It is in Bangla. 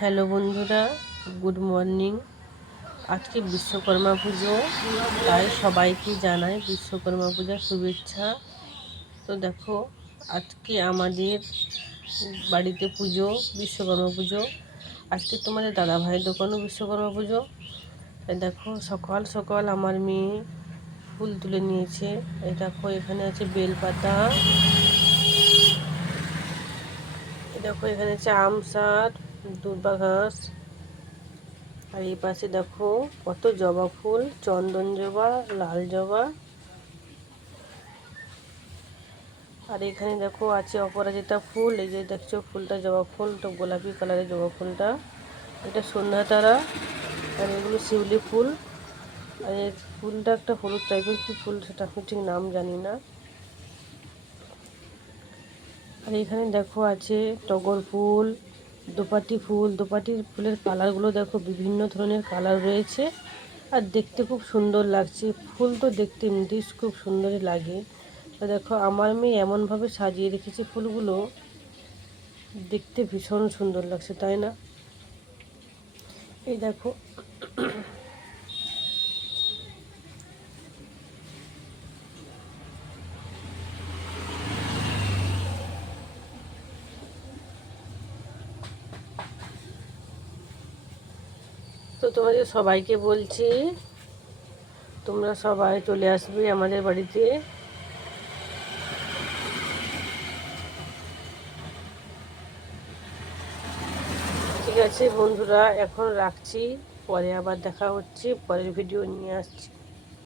হ্যালো বন্ধুরা, গুড মর্নিং। আজকে বিশ্বকর্মা পুজো, তাই সবাইকে জানাই বিশ্বকর্মা পূজার শুভেচ্ছা। তো দেখো, আজকে আমাদের বাড়িতে পুজো, বিশ্বকর্মা পুজো। আজকে তোমাদের দাদাভাইয়ের দোকানও বিশ্বকর্মা পুজো। তাই দেখো, সকাল সকাল আমার মেয়ে ফুল তুলে নিয়েছে। এই দেখো, এখানে আছে বেলপাতা, দেখো এখানে আছে আমসার, দুর্বা ঘাস, আর এই পাশে দেখো কত জবা ফুল, চন্দন জবা, লাল জবা। আর এখানে দেখো আছে অপরাজিতা ফুল। এই যে দেখছো ফুলটা জবা ফুল, তো গোলাপি কালারের জবা ফুলটা, এটা সন্ধ্যা তারা। আর এগুলো শিউলি ফুল। আর এই ফুলটা একটা হলুদ টাইপের, কি ফুল সেটা আমি ঠিক নাম জানি না। আর এখানে দেখো আছে টগর ফুল, দোপাটি ফুল। দোপাটির ফুলের কালারগুলো দেখো, বিভিন্ন ধরনের কালার রয়েছে আর দেখতে খুব সুন্দর লাগছে। ফুল তো দেখতে এমনিতেই খুব সুন্দরই লাগে। তো দেখো, আমার মেয়ে এমনভাবে সাজিয়ে রেখেছে ফুলগুলো, দেখতে ভীষণ সুন্দর লাগছে, তাই না? এই দেখো, তো তোমাদের সবাইকে বলছি, তোমরা সবাই চলে আসবে আমাদের বাড়িতে। ঠিক আছে বন্ধুরা, এখন রাখছি, পরে আবার দেখা হচ্ছে, পরের ভিডিও নিয়ে আসছি।